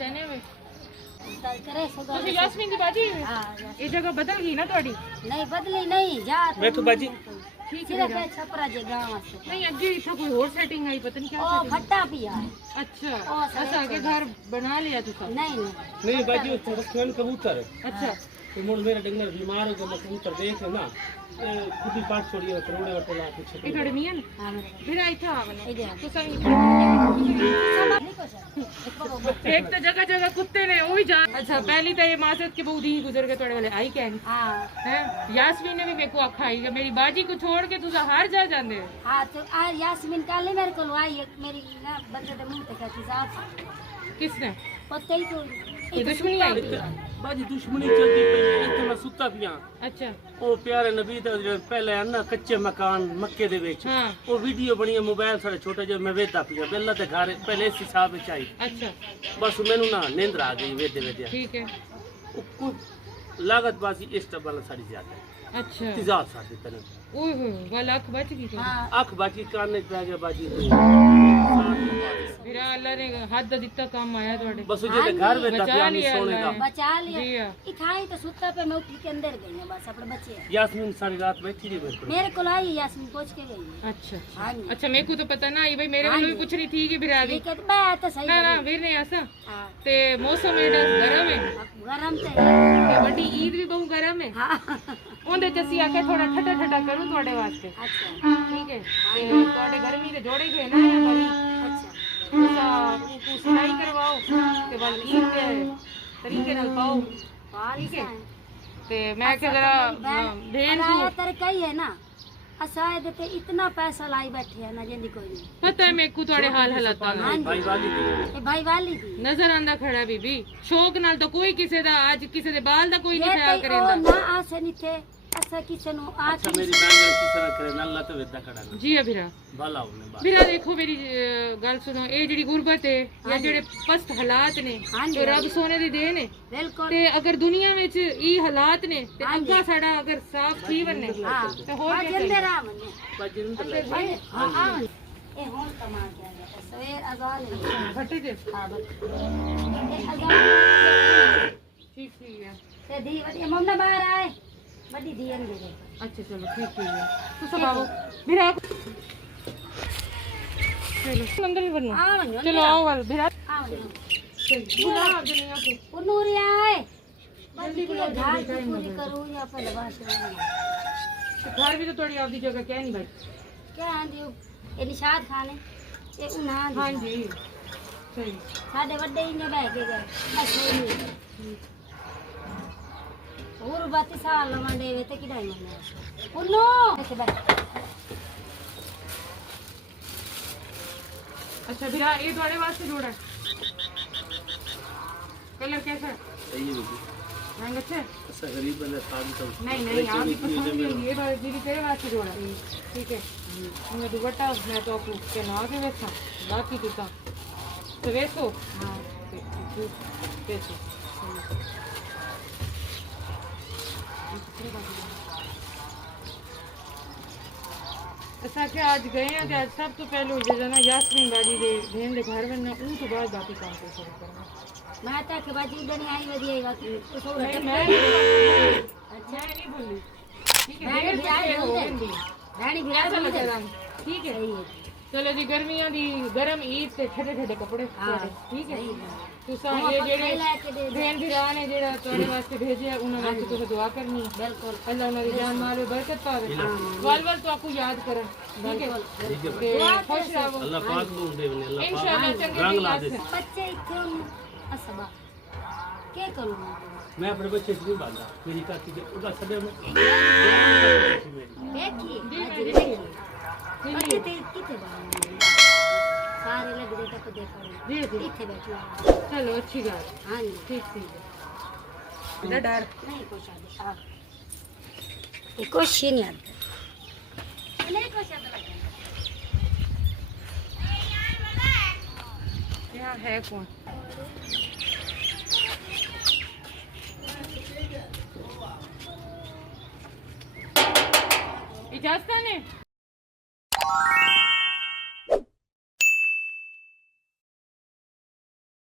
सहने में करे सदा ਤੁਸੀਂ ਯਾਸਮੀਨ ਦੀ ਬਾਜੀ हां ਇਹ ਜਗ੍ਹਾ ਬਦਲ ਗਈ ਨਾ ਤੁਹਾਡੀ नहीं बदली नहीं जा मैं तो बाजी ਠੀਕ ਹੈ सिर्फ है छपरा जे गांव से नहीं ਅੱਗੇ ਇੱਥੇ ਕੋਈ ਹੋਰ ਸੈਟਿੰग ਆਈ ਪਤਾ ਨਹੀਂ ओ क्या setting फट्टा पिया है अच्छा ओ, सही ऐसा के घर बना लिया तुसा नहीं नहीं नहीं बाजी उसको रखन कबूतर अच्छा तो मुड़ मेरा डंगर बीमार हो गया मैं कबूतर देख ना खुद ही पाट छोड़ी है करोड़े वटे ला कुछ ਇਹ ਤੁਹਾਡੇ ਮੀਆਂ ਨੇ हां मेरे ਫਿਰ ਇੱਥੇ ਆਵਨੇ इधर ਤੁਸਾਂ नहीं को सर एक तो जगह जगह कुत्ते ने वो भी जान अच्छा पहली तो ये मासद के बहुत ही गुजर के थोड़े वाले आई क्या हां है यास्मीन ने भी मेरे को आखा आई मेरी बाजी को छोड़ के तुसा हार जा जांदे हां तो आज यास्मीन काल मेरे को आई एक मेरी ना बंदे दे मुंह तक की साहब किसने पता ही तो ये दुश्मनी आई बाजी दुश्मनी चलती पई है इथे मैं सुता पिया अच्छा ਉਹ ਪਿਆਰੇ ਨਬੀ ਦਾ ਜਿਹੜਾ ਪਹਿਲੇ ਆ ਨਾ ਕੱਚੇ ਮਕਾਨ ਮੱਕੇ ਦੇ ਵਿੱਚ हाँ ਉਹ ਵੀਡੀਓ ਬਣੀ ਹੈ ਮੋਬਾਈਲ ਸਾਡਾ ਛੋਟਾ ਜਿਹਾ ਮੈਂ ਵੇਖਦਾ ਪਿਆ ਬੇਲਾ ਤੇ ਘਰ ਪਹਿਲੇ ਇਸ ਹਿਸਾਬ ਵਿੱਚ ਆਈ अच्छा ਬਸ ਮੈਨੂੰ ਨਾ ਨੀਂਦਰ ਆ ਗਈ ਵੇਦੇ ਵੇਦੇ ठीक है ਉਹ लागत बाजी इस टबल साड़ी ज्यादा है अच्छा तिजाब साड़ी तने ओए होए वाला अख बच गई तो हां अख बाजी कान ने पै गया बाजी फिर अल्लाह ने हद दिता काम आया ਤੁਹਾਡੇ बस जेदे घर में बचा तपिया नहीं लिया सोने का अल्लाह ने। बचा जी लिया हाँ। इथाई तो सुता पे मैं उठ के अंदर गई हूं बस अपने बच्चे यास्मीन सारी रात बैठी रही मेरे को मेरे को लाई यास्मीन पूछ के गई है। अच्छा हां जी अच्छा मेरे को तो पता ना आई भाई मेरे वालों भी कुछ नहीं थी कि फिर आ गई ठीक है तो मैं तो सही ना है। ना फिर नहीं ऐसा हां ते मौसम एडा गरम है गरम तो है ते बड़ी ईद भी बहुत गरम है हां ਉਹਦੇ ਚ ਅਸੀਂ ਆਖਿਆ ਥੋੜਾ ਠੱਡਾ ਠੱਡਾ ਕਰੂੰ ਤੁਹਾਡੇ ਵਾਸਤੇ अच्छा ਠੀਕ ਹੈ ਤੇ ਤੁਹਾਡੇ ਗਰਮੀ ਦੇ ਜੋੜੇ ਗਏ ਨਾ ਬੜੀ अच्छा ਤੁਸੀਂ ਸਿਲਾਈ ਕਰਵਾਓ ਤੇ ਵੱਲ ਈਦ ਦੇ ਤਰੀਕੇ ਨਾਲ ਪਾਓ ठीक है ਤੇ ਮੈਂ ਕਿਹਾ ਜਰਾ ਦੇਣ आया ਨੂੰ तेरे कही है ना असाए ते इतना पैसा लाई बैठे है ना जिंदी कोई नहीं ਪਤਾ ਹੈ ਮੇਰੇ ਕੋ ਤੁਹਾਡੇ ਹਾਲ ਹਾਲਾਤਾਂ ਦਾ हां भाई वाली की ये भाई वाली दी ਨਜ਼ਰ ਆਂਦਾ ਖੜਾ ਬੀਬੀ ਸ਼ੌਕ ਨਾਲ ਤਾਂ ਕੋਈ ਕਿਸੇ ਦਾ ਅੱਜ ਕਿਸੇ ਦੇ ਬਾਲ ਦਾ ਕੋਈ ਨਹੀਂ ये ਖਿਆਲ तो ਕਰੇਂਦਾ ना आसे नहीं थे असा किसे नु अच्छा आके मेरी बहन ने किस तरह करे ना अल्लाह तो वेदा खड़ा ना ਜੀ ਅਭਿਰਾ भला होने बात ਵੀਰਾ ਦੇਖੋ ਮੇਰੀ ਗੱਲ ਸੁਣੋ ਇਹ ਜਿਹੜੀ ਗੁਰਬਤ ਹੈ ਜਾਂ ਜਿਹੜੇ ਪਸਤ ਹਾਲਾਤ ਨੇ ਹਾਂਜੀ, ਉਹ ਰੱਬ ਸੋਨੇ ਦੀ ਦੇਣ ਹੈ बिल्कुल ਤੇ ਅਗਰ ਦੁਨੀਆ ਵਿੱਚ ਇਹ ਹਾਲਾਤ ਨੇ ਤੇ ਅੱਗਾ ਸਾਡਾ ਅਗਰ ਸਾਫ਼ ਥੀ ਵੰਨੇ हां ਤੇ ਹੋਰ आज ਕੀ अंदर आ मने बाजी नहीं तो हां हां ये होन कमा के आया सवेर अजान है ਘੱਟੇ ਜੇ हां ये अजान ਠੀਕ ਠੀਕ ਹੈ ते दी वडी मम्मा बाहर आए बड़ी दी अंदर है अच्छा चलो ठीक है ਤੁਸੀਂ ਬਾਬੂ ਵੀਰਾ चलो अंदर भी बनना आ वनो चलो आओ वाल ਵੀਰਾ आ वनो बुला दुनिया को पुनूरी आए बड़ी को झाड़ की पूरी करूं या फिर बाशरा घर भी तो थोड़ी आपकी जगह क्या नहीं भाई क्या आंदी ये निशाद खाने ये उन्हां हाँ जी सही साडे वड्डे ही ने बैठ के गए ऐसे ही और बात साल मंडे वे ते किडाई मंडे पुन्नो ऐसे बैठ अच्छा भीरा ये थोड़े वास्ते जोड़ा है कलर कैसा है सही है बेटी रंग अच्छा है ऐसा गरीब बंदा साथ तो नहीं नहीं आपकी पसंद नहीं है ये बार दीदी तेरे वास्ते जोड़ा है ठीक है मैं दुपट्टा मैं तो आपको पहना के वैसा बाकी टीका तो वैसो हाँ वैसो असा के आज गए हैं कि आज सब तो पहले हो जाना यास्मीन बाजी दे बहन दे घर बनना उन तो बाद बाकी काम को शुरू करना मैं ता के बाजी उधर आई वदी आई बात तो सो नहीं मैं अच्छा नहीं बोली ठीक है रानी देर बिराज से है हो उधर। गई रानी ऐसा बिराज लगे उधर। रंग ठीक है सही है चलो जी गर्मियां दी गरम ईद ते ठंडे ठंडे कपड़े हाँ, ठीक है सही है। तुसा वो ये पक्के जेड़े लेके दे दे। बहन भरा ने जेड़ा तोड़े वास्ते भेजे उन्हां वास्ते तुसा दुआ करनी है बिल्कुल अल्लाह उन्हां दी जान माल में बरकत पावे वाल वाल तो आपको याद करन ठीक है ते खुश रहो अल्लाह पाक को दे बने अल्लाह इंशाल्लाह पाक चंगे रंग दिन ला दे आसे बच्चे क्यों असबा के करूं मैं? मैं अपने बच्चे से नहीं बांधा मेरी काकी के उदा सदे में देखिए जी, आज मैं देखिए जी, बच्चे ते किथे बाहर सारे लग बेटा को देखा जी जी इथे बैठना चलो अच्छी बात हां जी ठीक ठीक ना डर नहीं कुछ आता ये कुछ ही नहीं आता नहीं कुछ आता यहाँ है कौन इजाजत ने